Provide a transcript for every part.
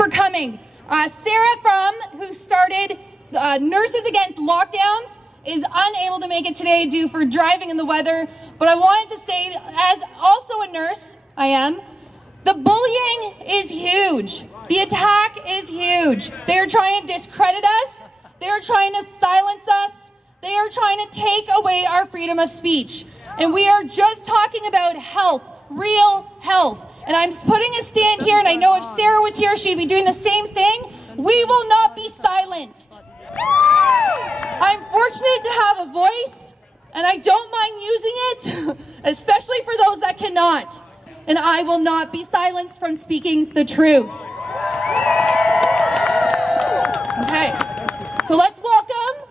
for coming. Sarah who started Nurses Against Lockdowns is unable to make it today due for driving in the weather, but I wanted to say, as also a nurse, I am, the bullying is huge. The attack is huge. They are trying to discredit us. They are trying to silence us. They are trying to take away our freedom of speech. And we are just talking about health, real health. And I'm putting a stand here, and I know if Sarah was here, she'd be doing the same thing. We will not be silenced. I'm fortunate to have a voice, and I don't mind using it, especially for those that cannot. And I will not be silenced from speaking the truth. Okay, so let's welcome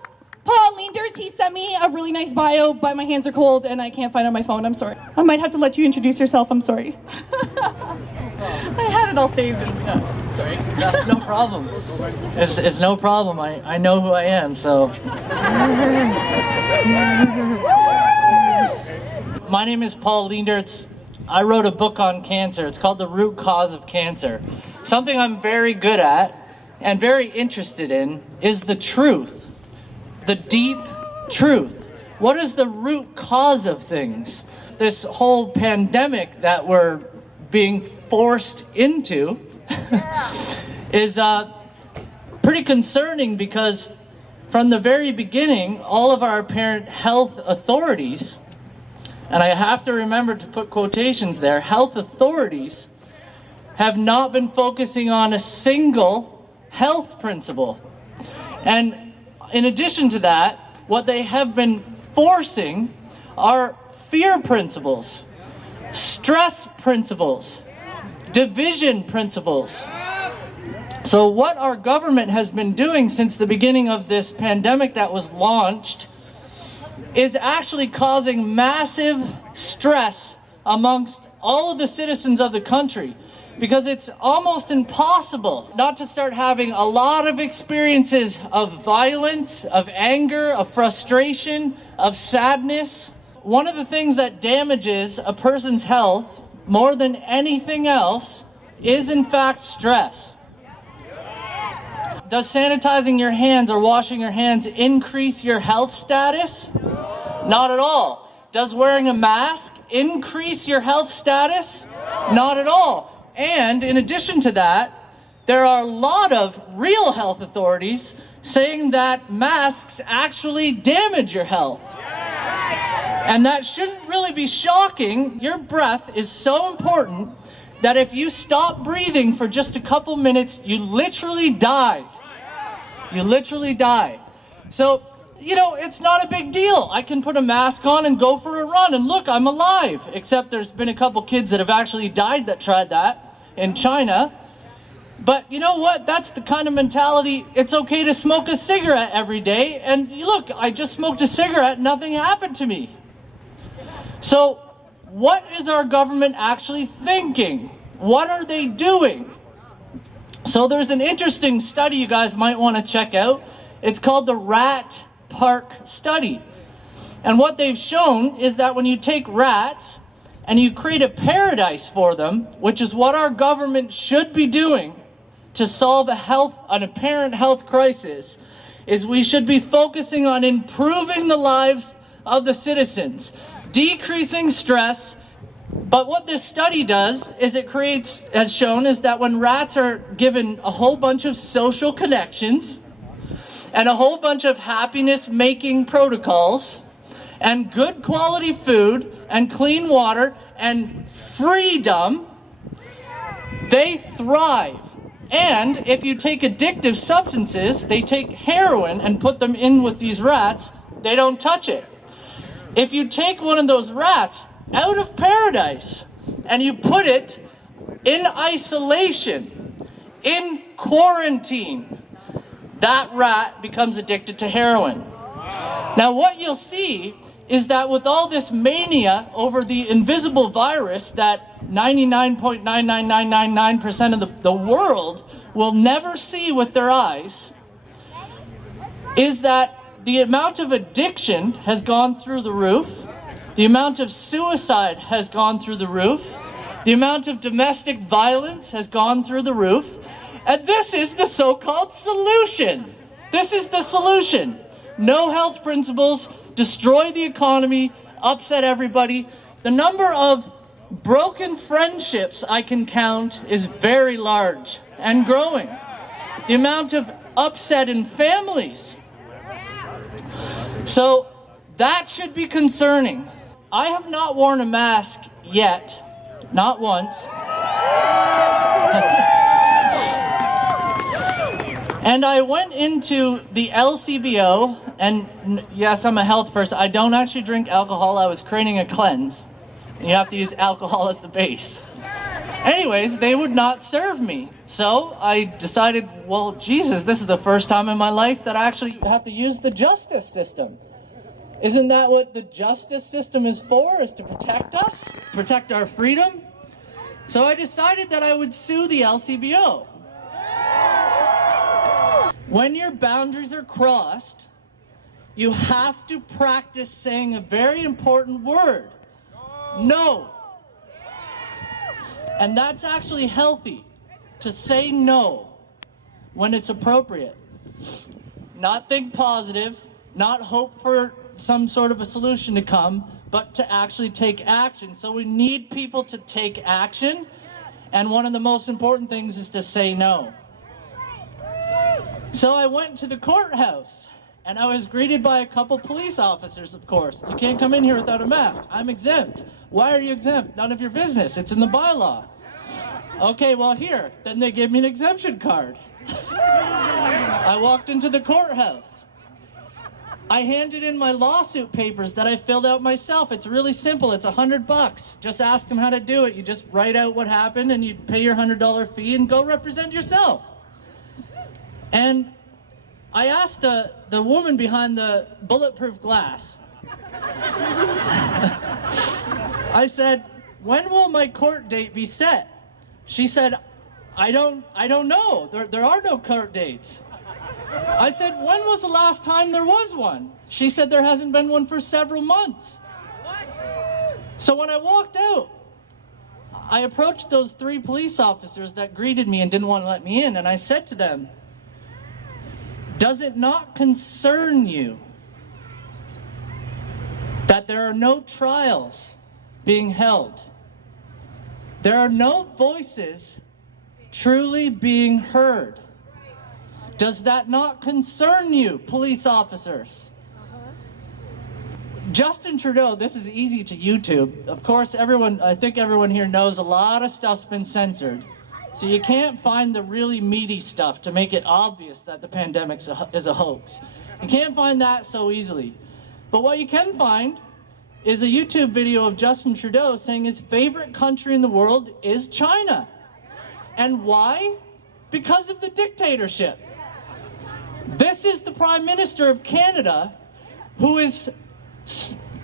Paul Leendertse. He sent me a really nice bio, but my hands are cold and I can't find it on my phone. I'm sorry. I might have to let you introduce yourself. I'm sorry. I had it all saved. Sorry. That's no problem. It's no problem. I know who I am, so. My name is Paul Leendertse. I wrote a book on cancer. It's called The Root Cause of Cancer. Something I'm very good at and very interested in is the truth. The deep truth. What is the root cause of things? This whole pandemic that we're being forced into is pretty concerning, because from the very beginning, all of our apparent health authorities, and I have to remember to put quotations there, health authorities have not been focusing on a single health principle. And in addition to that, what they have been forcing are fear principles, stress principles, division principles. So what our government has been doing since the beginning of this pandemic that was launched is actually causing massive stress amongst all of the citizens of the country, because it's almost impossible not to start having a lot of experiences of violence, of anger, of frustration, of sadness. One of the things that damages a person's health more than anything else is in fact stress. Does sanitizing your hands or washing your hands increase your health status? Not at all. Does wearing a mask increase your health status? Not at all. And in addition to that, there are a lot of real health authorities saying that masks actually damage your health. And that shouldn't really be shocking. Your breath is so important that if you stop breathing for just a couple minutes, you literally die. You literally die. So, you know, it's not a big deal. I can put a mask on and go for a run and look, I'm alive. Except there's been a couple kids that have actually died that tried that in China. But you know what? That's the kind of mentality. It's okay to smoke a cigarette every day. And look, I just smoked a cigarette, nothing happened to me. So what is our government actually thinking? What are they doing? So there's an interesting study you guys might want to check out. It's called the Rat Park Study. And what they've shown is that when you take rats and you create a paradise for them, which is what our government should be doing to solve an apparent health crisis, is we should be focusing on improving the lives of the citizens, decreasing stress. But what this study does is it creates, as shown, is that when rats are given a whole bunch of social connections and a whole bunch of happiness-making protocols and good quality food and clean water and freedom, they thrive. And if you take addictive substances, they take heroin and put them in with these rats, they don't touch it. If you take one of those rats out of paradise and you put it in isolation, in quarantine, that rat becomes addicted to heroin. Now what you'll see is that with all this mania over the invisible virus that 99.99999% of the world will never see with their eyes, is that the amount of addiction has gone through the roof. The amount of suicide has gone through the roof. The amount of domestic violence has gone through the roof. And this is the so-called solution. This is the solution. No health principles, destroy the economy, upset everybody. The number of broken friendships I can count is very large and growing. The amount of upset in families. So that should be concerning. I have not worn a mask yet, not once. And I went into the LCBO, and yes, I'm a health person. I don't actually drink alcohol. I was creating a cleanse. And you have to use alcohol as the base. Anyways, they would not serve me. So I decided, well, Jesus, this is the first time in my life that I actually have to use the justice system. Isn't that what the justice system is for, is to protect us, protect our freedom? So I decided that I would sue the LCBO. When your boundaries are crossed, you have to practice saying a very important word. No. And that's actually healthy, to say no when it's appropriate. Not think positive, not hope for some sort of a solution to come, but to actually take action. So we need people to take action, and one of the most important things is to say no. So I went to the courthouse, and I was greeted by a couple police officers, of course. You can't come in here without a mask. I'm exempt. Why are you exempt? None of your business. It's in the bylaw. Okay, well, here. Then they gave me an exemption card. I walked into the courthouse. I handed in my lawsuit papers that I filled out myself. It's really simple. It's $100. Just ask them how to do it. You just write out what happened, and you pay your $100 fee and go represent yourself. And I asked the woman behind the bulletproof glass, I said, when will my court date be set? She said, I don't know. There are no court dates. I said, when was the last time there was one? She said there hasn't been one for several months. So when I walked out, I approached those 3 police officers that greeted me and didn't want to let me in, and I said to them, does it not concern you that there are no trials being held? There are no voices truly being heard. Does that not concern you, police officers? Justin Trudeau, this is easy to YouTube. Of course, I think everyone here knows a lot of stuff's been censored. So you can't find the really meaty stuff to make it obvious that the pandemic is a hoax. You can't find that so easily. But what you can find is a YouTube video of Justin Trudeau saying his favorite country in the world is China. And why? Because of the dictatorship. This is the Prime Minister of Canada who is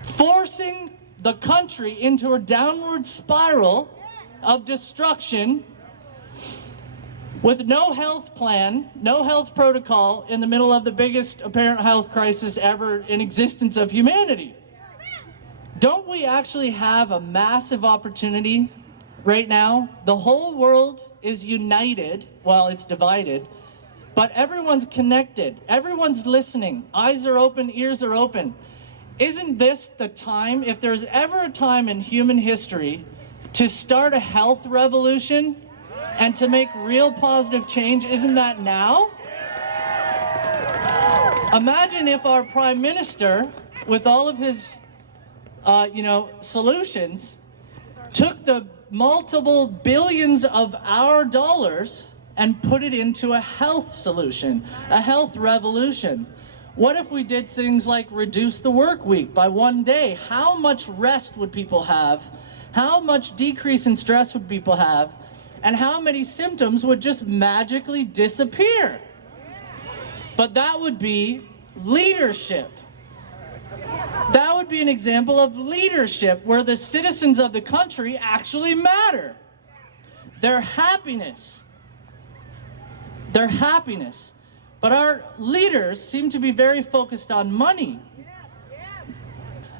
forcing the country into a downward spiral of destruction with no health plan, no health protocol in the middle of the biggest apparent health crisis ever in existence of humanity. Don't we actually have a massive opportunity right now? The whole world is united, well, it's divided, but everyone's connected, everyone's listening, eyes are open, ears are open. Isn't this the time, if there's ever a time in human history to start a health revolution and to make real positive change, isn't that now? Imagine if our Prime Minister, with all of his solutions, took the multiple billions of our dollars and put it into a health solution, a health revolution. What if we did things like reduce the work week by 1 day? How much rest would people have? How much decrease in stress would people have? And how many symptoms would just magically disappear? But that would be leadership. That would be an example of leadership where the citizens of the country actually matter. Their happiness. But our leaders seem to be very focused on money.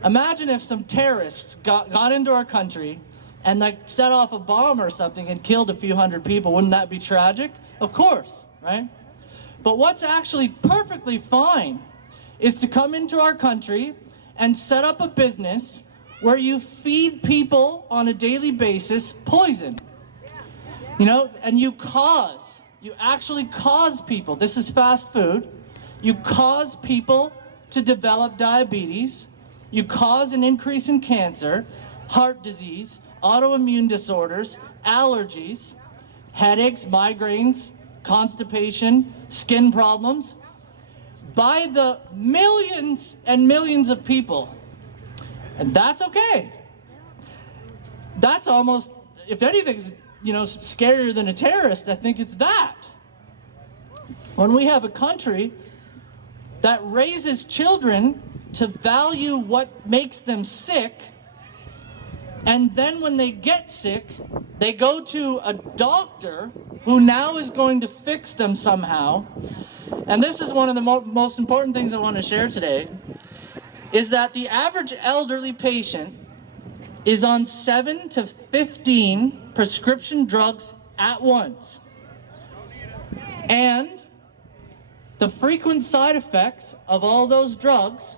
Imagine if some terrorists got into our country and like set off a bomb or something and killed a few hundred people, wouldn't that be tragic? Of course, right? But what's actually perfectly fine is to come into our country and set up a business where you feed people on a daily basis poison. You know, and you actually cause people, this is fast food, you cause people to develop diabetes, you cause an increase in cancer, heart disease, autoimmune disorders, allergies, headaches, migraines, constipation, skin problems, by the millions and millions of people. And that's okay. That's almost, if anything's, you know, scarier than a terrorist, I think it's that. When we have a country that raises children to value what makes them sick, and then when they get sick, they go to a doctor who now is going to fix them somehow. And this is one of the most important things I want to share today, is that the average elderly patient is on 7 to 15 prescription drugs at once. And the frequent side effects of all those drugs,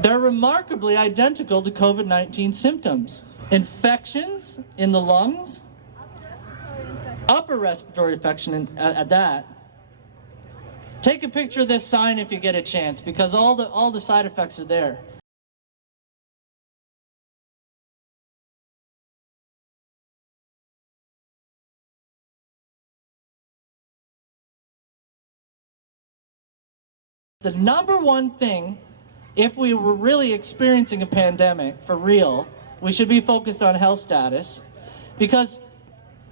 they're remarkably identical to COVID-19 symptoms. Infections in the lungs, upper respiratory infection at that. Take a picture of this sign if you get a chance, because all the side effects are there. The number one thing, if we were really experiencing a pandemic for real, we should be focused on health status, because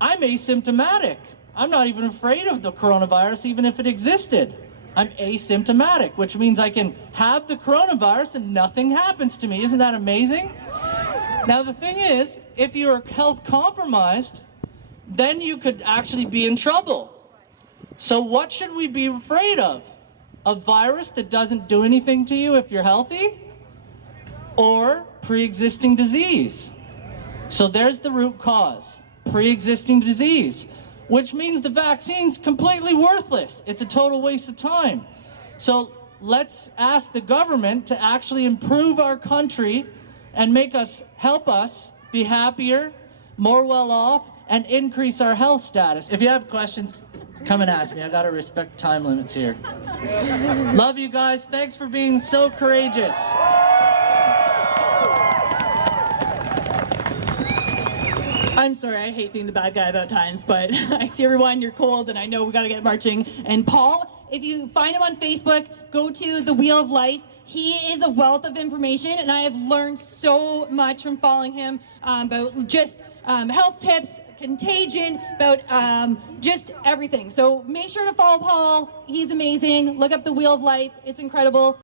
I'm asymptomatic. I'm not even afraid of the coronavirus, even if it existed. I'm asymptomatic, which means I can have the coronavirus and nothing happens to me. Isn't that amazing? Now the thing is, if you're health compromised, then you could actually be in trouble. So what should we be afraid of? A virus that doesn't do anything to you if you're healthy? Or pre-existing disease? So there's the root cause, pre-existing disease, which means the vaccine's completely worthless. It's a total waste of time. So let's ask the government to actually improve our country and help us be happier, more well off, and increase our health status. If you have questions, come and ask me. I gotta respect time limits here. Love you guys. Thanks for being so courageous. I'm sorry, I hate being the bad guy about times, but I see everyone, you're cold, and I know we gotta get marching. And Paul, if you find him on Facebook, go to The Wheel of Life. He is a wealth of information, and I have learned so much from following him about just health tips, contagion, about just everything. So make sure to follow Paul. He's amazing. Look up The Wheel of Life. It's incredible.